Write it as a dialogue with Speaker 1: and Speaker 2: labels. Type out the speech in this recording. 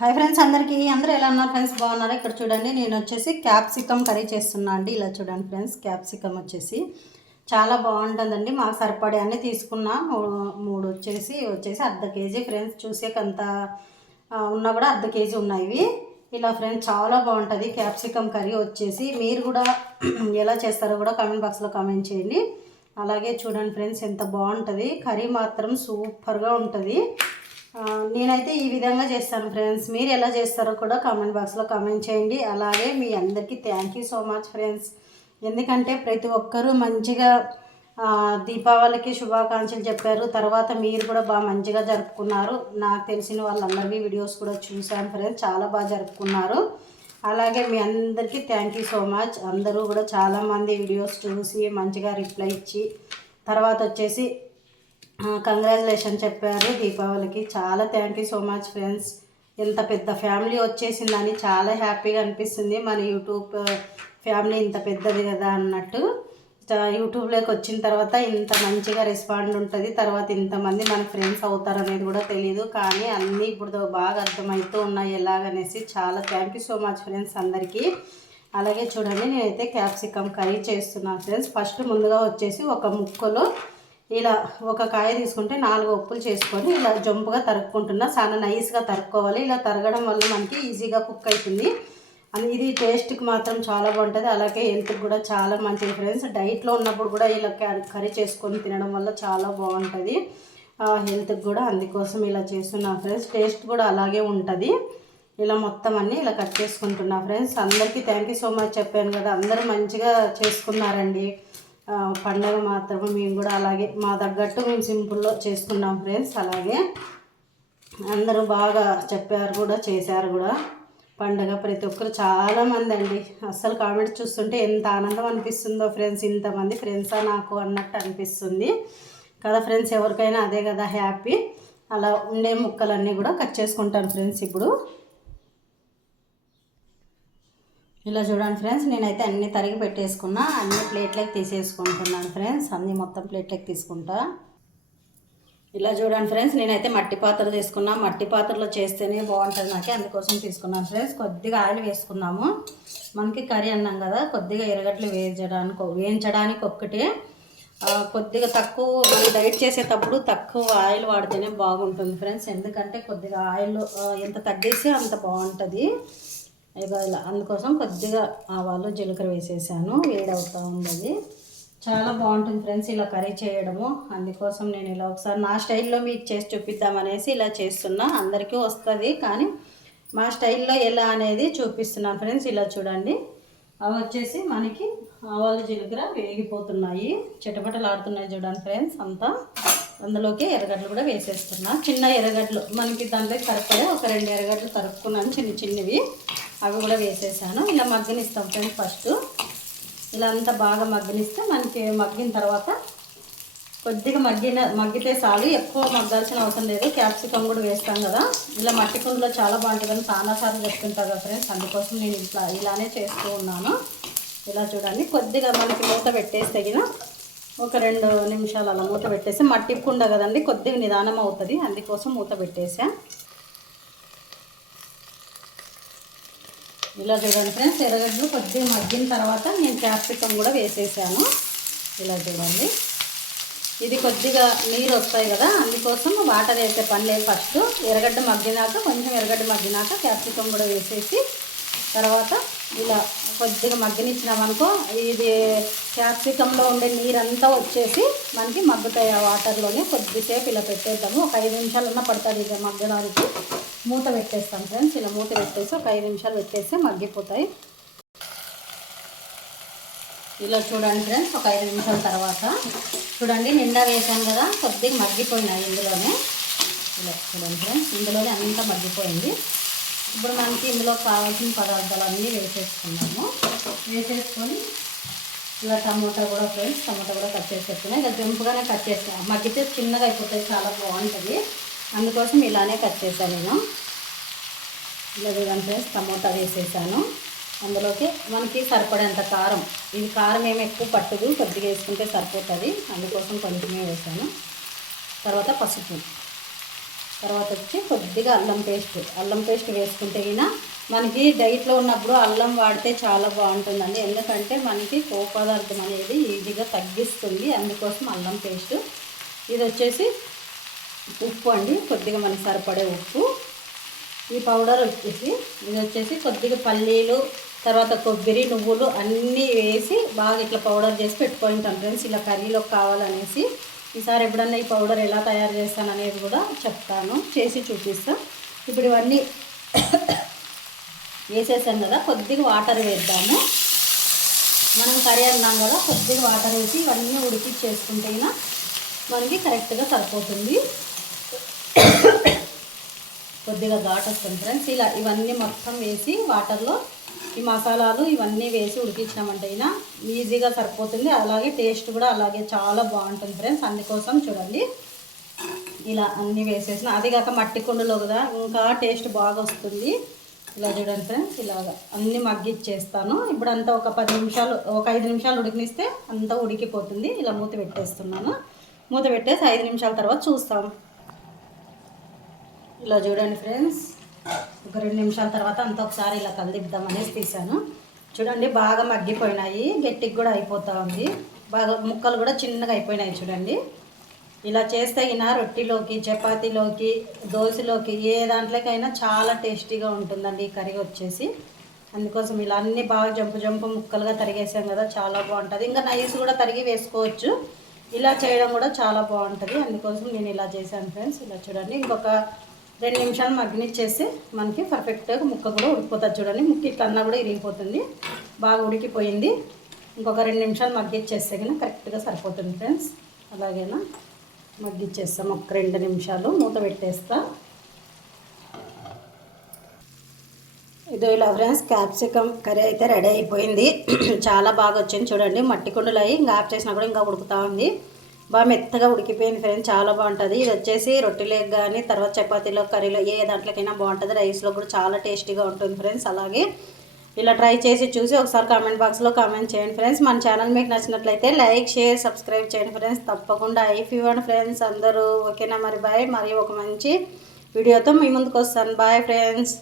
Speaker 1: Hi friends అందరికీ. అందరూ ఎలా ఉన్నారు ఫ్రెండ్స్? బాగున్నారు? ఇక్కడ చూడండి నేను వచ్చేసి క్యాప్సికమ్ కర్రీ చేస్తున్నా అండి ఇలా చూడండి ఫ్రెండ్స్ క్యాప్సికమ్ వచ్చేసి. చాలా బాగుంటుందండి. మాకు సరిపడే అన్ని తీసుకున్నా మూడు వచ్చేసి వచ్చేసి అర్ధ కేజీ ఫ్రెండ్స్. చూసేకంత ఉన్నా కూడా అర్ధ కేజీ ఉన్నాయి ఇవి. ఇలా ఫ్రెండ్స్ చాలా బాగుంటుంది క్యాప్సికమ్ కర్రీ వచ్చేసి. మీరు కూడా ఎలా చేస్తారో కూడా కామెంట్ బాక్స్లో కామెంట్ చేయండి. అలాగే చూడండి ఫ్రెండ్స్ ఎంత బాగుంటుంది. కర్రీ మాత్రం సూపర్గా ఉంటుంది. నేనైతే ఈ విధంగా చేస్తాను ఫ్రెండ్స్. మీరు ఎలా చేస్తారో కూడా కామెంట్ బాక్స్లో కామెంట్ చేయండి. అలాగే మీ అందరికీ thank you so much friends ఎందుకంటే ప్రతి ఒక్కరూ మంచిగా దీపావళికి శుభాకాంక్షలు చెప్పారు. తర్వాత మీరు కూడా బాగా మంచిగా జరుపుకున్నారు. నాకు తెలిసిన వాళ్ళందరివి వీడియోస్ కూడా చూశాను ఫ్రెండ్స్ చాలా బాగా జరుపుకున్నారు. అలాగే మీ అందరికీ థ్యాంక్ యూ సో మచ్ అందరూ కూడా చాలామంది వీడియోస్ చూసి మంచిగా రిప్లై ఇచ్చి తర్వాత వచ్చేసి కంగ్రాచులేషన్ చెప్పారు దీపావళికి. చాలా thank you so much friends ఎంత పెద్ద ఫ్యామిలీ వచ్చేసిందని చాలా హ్యాపీగా అనిపిస్తుంది. మన యూట్యూబ్ ఫ్యామిలీ ఇంత పెద్దది కదా అన్నట్టు. యూట్యూబ్లోకి వచ్చిన తర్వాత ఇంత మంచిగా రెస్పాండ్ ఉంటుంది. తర్వాత ఇంతమంది మన ఫ్రెండ్స్ అవుతారు అనేది కూడా తెలియదు కానీ అన్నీ ఇప్పుడు బాగా అర్థమవుతూ ఉన్నాయి ఎలాగనేసి. చాలా thank you so much friends అందరికీ. అలాగే చూడండి నేనైతే క్యాప్సికమ్ కర్రీ చేస్తున్నాను ఫ్రెండ్స్ ఫస్ట్ ముందుగా వచ్చేసి ఒక ముక్కలో ఇలా ఒక కాయ తీసుకుంటే నాలుగు ఉప్పులు చేసుకొని ఇలా జంపుగా తరుక్కుంటున్నా. చాలా నైస్గా తరుక్కోవాలి. ఇలా తరగడం వల్ల మనకి ఈజీగా కుక్ అవుతుంది అని ఇది టేస్ట్కి మాత్రం చాలా బాగుంటుంది. అలాగే హెల్త్కి కూడా చాలా మంచిది ఫ్రెండ్స్. డైట్లో ఉన్నప్పుడు కూడా ఇలా కర్రీ చేసుకొని తినడం వల్ల చాలా బాగుంటుంది. హెల్త్కి కూడా అందుకోసం ఇలా చేస్తున్నా ఫ్రెండ్స్. టేస్ట్ కూడా అలాగే ఉంటుంది. ఇలా మొత్తం అన్నీ ఇలా కట్ చేసుకుంటున్నా ఫ్రెండ్స్. అందరికీ థ్యాంక్ యూ సో మచ్ చెప్పాను కదా. అందరూ మంచిగా చేసుకున్నారండి. పండగ మాత్రం మేము కూడా అలాగే మా తగ్గట్టు మేము సింపుల్లో చేసుకున్నాం ఫ్రెండ్స్ అలాగే అందరూ బాగా చెప్పారు కూడా చేశారు కూడా. పండగ ప్రతి ఒక్కరు చాలామంది అండి. అస్సలు కామెంట్స్ చూస్తుంటే ఎంత ఆనందం అనిపిస్తుందో ఫ్రెండ్స్ ఇంతమంది ఫ్రెండ్సా నాకు అన్నట్టు అనిపిస్తుంది. కదా ఫ్రెండ్స్ ఎవరికైనా అదే కదా హ్యాపీ. అలా ఉండే ముక్కలన్నీ కూడా కట్ చేసుకుంటాను ఫ్రెండ్స్ ఇప్పుడు. ఇలా చూడండి ఫ్రెండ్స్ నేనైతే అన్ని తరిగి పెట్టేసుకున్నా అన్ని ప్లేట్లోకి తీసేసుకుంటున్నాను ఫ్రెండ్స్ అన్ని మొత్తం ప్లేట్లోకి తీసుకుంటా. ఇలా చూడండి ఫ్రెండ్స్ నేనైతే మట్టి పాత్ర తీసుకున్నా. మట్టి పాత్రలో చేస్తేనే బాగుంటుంది నాకు అందుకోసం తీసుకున్నాను ఫ్రెండ్స్. కొద్దిగా ఆయిల్ వేసుకున్నాము మనకి కర్రీ అన్నాం కదా కొద్దిగా ఎరగట్లు వేయించడానికి వేయించడానికి ఒక్కటే. కొద్దిగా తక్కువ మనం డైట్ చేసేటప్పుడు తక్కువ ఆయిల్ వాడితేనే బాగుంటుంది ఫ్రెండ్స్. ఎందుకంటే కొద్దిగా ఆయిల్ ఎంత తగ్గేసి అంత బాగుంటుంది. ఇక ఇలా అందుకోసం కొద్దిగా ఆవాలు జీలకర్ర వేసేసాను. వేడవుతూ ఉంది చాలా బాగుంటుంది ఫ్రెండ్స్ ఇలా కర్రీ చేయడము. అందుకోసం నేను ఇలా ఒకసారి నా స్టైల్లో మీకు చేసి చూపిద్దామనేసి ఇలా చేస్తున్నా. అందరికీ వస్తుంది కానీ మా స్టైల్లో ఎలా అనేది చూపిస్తున్నాను ఫ్రెండ్స్. ఇలా చూడండి. అవి వచ్చేసి మనకి ఆవాలు జీలకర్ర వేగిపోతున్నాయి. చిటపటలాడుతున్నాయి చూడండి ఫ్రెండ్స్ అంతా. అందులోకి ఎర్రగడ్డలు కూడా వేసేస్తున్నా. చిన్న ఎర్రగడ్డలు. మనకి దాంట్లో సరిపడే ఒక రెండు ఎర్రగడ్డలు తరుక్కున్నాను చిన్న చిన్నవి. అవి కూడా వేసేసాను. ఇలా మగ్గనిస్తాం ఫ్రెండ్స్ ఫస్ట్. ఇలా అంతా బాగా మగ్గనిస్తే మనకి మగ్గిన తర్వాత కొద్దిగా మగ్గిన మగ్గితే చాలు. ఎక్కువ మగ్గాల్సిన అవసరం లేదు. క్యాప్సికమ్ కూడా వేస్తాం కదా. ఇలా మట్టి కుండలో చాలా బాగుంటుందని చాలాసార్లు చెప్తుంటారు కదా ఫ్రెండ్స్. అందుకోసం నేను ఇట్లా ఇలానే చేస్తూ ఉన్నాను. ఇలా చూడండి. కొద్దిగా మనకి మూత పెట్టేసి తగిన ఒక రెండు నిమిషాలు అలా మూత పెట్టేసి మట్టి కుండ కదండి కొద్దిగా నిదానం అవుతుంది. అందుకోసం మూత పెట్టేసా. ఇలా చూడండి ఫ్రెండ్స్ ఎర్రగడ్డలు కొద్దిగా మగ్గిన తర్వాత నేను క్యాప్సికమ్ కూడా వేసేసాను. ఇలా చూడండి. ఇది కొద్దిగా నీరు వస్తాయి కదా అందుకోసం వాటర్ వేసే పని లేదు. ఫస్ట్ ఎర్రగడ్డ మగ్గినాక కొంచెం ఎర్రగడ్డ మగ్గినాక క్యాప్సికమ్ కూడా వేసేసి తర్వాత ఇలా కొద్దిగా మగ్గనిచ్చినామనుకో ఇది క్యాప్సికంలో ఉండే నీరంతా వచ్చేసి మనకి మగ్గుతాయి ఆ వాటర్లోనే కొద్దిసేపు ఇలా పెట్టేద్దాము. ఒక ఐదు నిమిషాలన్నా పడుతుంది ఇది మగ్గడానికి. మూత పెట్టేస్తాం ఫ్రెండ్స్. ఇలా మూత పెట్టేసి ఒక ఐదు నిమిషాలు పెట్టేస్తే మగ్గిపోతాయి. ఇలా చూడండి ఫ్రెండ్స్ ఒక ఐదు నిమిషాల తర్వాత. చూడండి నిండా వేసాను కదా కొద్దిగా మగ్గిపోయినాయి ఇందులోనే. ఇలా చూడండి ఫ్రెండ్స్ ఇందులోనే అంతా మగ్గిపోయింది. ఇప్పుడు మనకి ఇందులో కావాల్సిన పదార్థాలు అన్నీ వేసేసుకున్నాము. వేసేసుకొని ఇలా టమోటా కూడా ఫ్రెండ్స్ టమోటా కూడా కట్ చేసి ఇలా జంపుగానే కట్ చేస్తాను మగ్గితే చిన్నగా అయిపోతాయి చాలా బాగుంటుంది. అందుకోసం ఇలానే కట్ చేశాను నేను. ఇలా చూడండి ఫ్రెండ్స్ టమోటా వేసేసాను. అందులోకి మనకి సరిపడేంత కారం. ఇది కారం ఏమి ఎక్కువ పట్టదు కొద్దిగా వేసుకుంటే సరిపోతుంది. అందుకోసం కొంచెమే వేసాను. తర్వాత పసుపు. తర్వాత వచ్చి కొద్దిగా అల్లం పేస్ట్. అల్లం పేస్ట్ వేసుకుంటే అయినా మనకి డైట్లో ఉన్నప్పుడు అల్లం వాడితే చాలా బాగుంటుందండి. ఎందుకంటే మనకి కోపదార్థం పదార్థం అనేది ఈజీగా తగ్గిస్తుంది. అందుకోసం అల్లం పేస్ట్. ఇది వచ్చేసి ఉప్పు అండి కొద్దిగా మనకి సరిపడే ఉప్పు. ఈ పౌడర్ వచ్చేసి ఇది వచ్చేసి కొద్దిగా పల్లీలు తర్వాత కొబ్బరి నువ్వులు అన్నీ వేసి బాగా ఇట్లా పౌడర్ చేసి పెట్టుకొని ఫ్రెండ్స్. ఇలా కర్రీలో కావాలనేసి ఈసారి ఎప్పుడన్నా ఈ పౌడర్ ఎలా తయారు చేస్తాను అనేది కూడా చెప్తాను చేసి చూపిస్తాను ఇప్పుడు ఇవన్నీ వేసేసాం కదా కొద్దిగా వాటర్ వేద్దాము. మనం కర్రీ అన్నాం కదా కొద్దిగా వాటర్ వేసి ఇవన్నీ ఉడికిచ్చేసుకుంటే మనకి కరెక్ట్గా సరిపోతుంది. కొద్దిగా ఘాట్ వస్తుంది ఫ్రెండ్స్. ఇలా ఇవన్నీ మొత్తం వేసి వాటర్లో ఈ మసాలాలు ఇవన్నీ వేసి ఉడికించినామంటే అయినా ఈజీగా సరిపోతుంది. అలాగే టేస్ట్ కూడా అలాగే చాలా బాగుంటుంది ఫ్రెండ్స్. అందుకోసం చూడండి. ఇలా అన్నీ వేసేసిన. అది కాక మట్టి కుండలో కదా ఇంకా టేస్ట్ బాగా వస్తుంది. ఇలా చూడండి ఫ్రెండ్స్ ఇలాగ అన్నీ మగ్గిచ్చేస్తాను. ఇప్పుడు అంతా ఒక పది నిమిషాలు ఒక ఐదు నిమిషాలు ఉడికినిస్తే అంతా ఉడికిపోతుంది. ఇలా మూత పెట్టేస్తున్నాను. మూత పెట్టేసి ఐదు నిమిషాల తర్వాత చూస్తాము ఇలా చూడండి ఫ్రెండ్స్. ఒక రెండు నిమిషాల తర్వాత అంతా ఒకసారి ఇలా కలిదిద్దాం అనేసి తీసాను చూడండి బాగా మగ్గిపోయినాయి. గట్టికి కూడా అయిపోతూ ఉంది. బాగా ముక్కలు కూడా చిన్నగా అయిపోయినాయి చూడండి. ఇలా చేస్తే అయినా రొట్టెలోకి చపాతీలోకి దోశలోకి ఏ దాంట్లోకైనా చాలా టేస్టీగా ఉంటుందండి ఈ కర్రీ వచ్చేసి. అందుకోసం ఇలా అన్నీ బాగా జంపు జంపు ముక్కలుగా తరిగేసాం కదా చాలా బాగుంటుంది. ఇంకా నైస్ కూడా తరిగి వేసుకోవచ్చు. ఇలా చేయడం కూడా చాలా బాగుంటుంది. అందుకోసం నేను ఇలా చేశాను ఫ్రెండ్స్. ఇలా చూడండి ఇంకొక రెండు నిమిషాలు మగ్గనిచ్చేసి మనకి పర్ఫెక్ట్గా ముక్క కూడా ఉడికిపోతుంది చూడండి. ముక్క ఇట్లా అన్నా కూడా ఇరిగిపోతుంది. బాగా ఉడికిపోయింది. ఇంకొక రెండు నిమిషాలు మగ్గిచ్చేస్తే కానీ కరెక్ట్గా సరిపోతుంది ఫ్రెండ్స్ అలాగేనా? మగ్గిచ్చేస్తాం ఒక రెండు నిమిషాలు మూత పెట్టేస్తా. ఇదో ఇలా ఫ్రెండ్స్ క్యాప్సికమ్ కర్రీ అయితే రెడీ అయిపోయింది. చాలా బాగా వచ్చింది చూడండి. మట్టి కుండలు అయ్యి ఇంకా ఆఫ్ చేసినా కూడా ఇంకా ఉడుకుతూ ఉంది. బాగా మెత్తగా ఉడికిపోయింది ఫ్రెండ్స్ చాలా బాగుంటుంది. ఇది వచ్చేసి రొట్టెలకు కానీ తర్వాత చపాతీలో కర్రీలో ఏ దాంట్లోకైనా బాగుంటుంది. రైస్లో కూడా చాలా టేస్టీగా ఉంటుంది ఫ్రెండ్స్ అలాగే ఇలా ట్రై చేసి చూసి ఒకసారి కామెంట్ బాక్స్లో కామెంట్ చేయండి ఫ్రెండ్స్ మన ఛానల్ మీకు నచ్చినట్లయితే లైక్ షేర్ సబ్స్క్రైబ్ చేయండి ఫ్రెండ్స్ తప్పకుండా ఐఫ్ ఇవ్వండి ఫ్రెండ్స్ అందరూ. ఓకేనా మరి బాయ్ మరి ఒక మంచి వీడియోతో మీ ముందుకు వస్తాను. Bye friends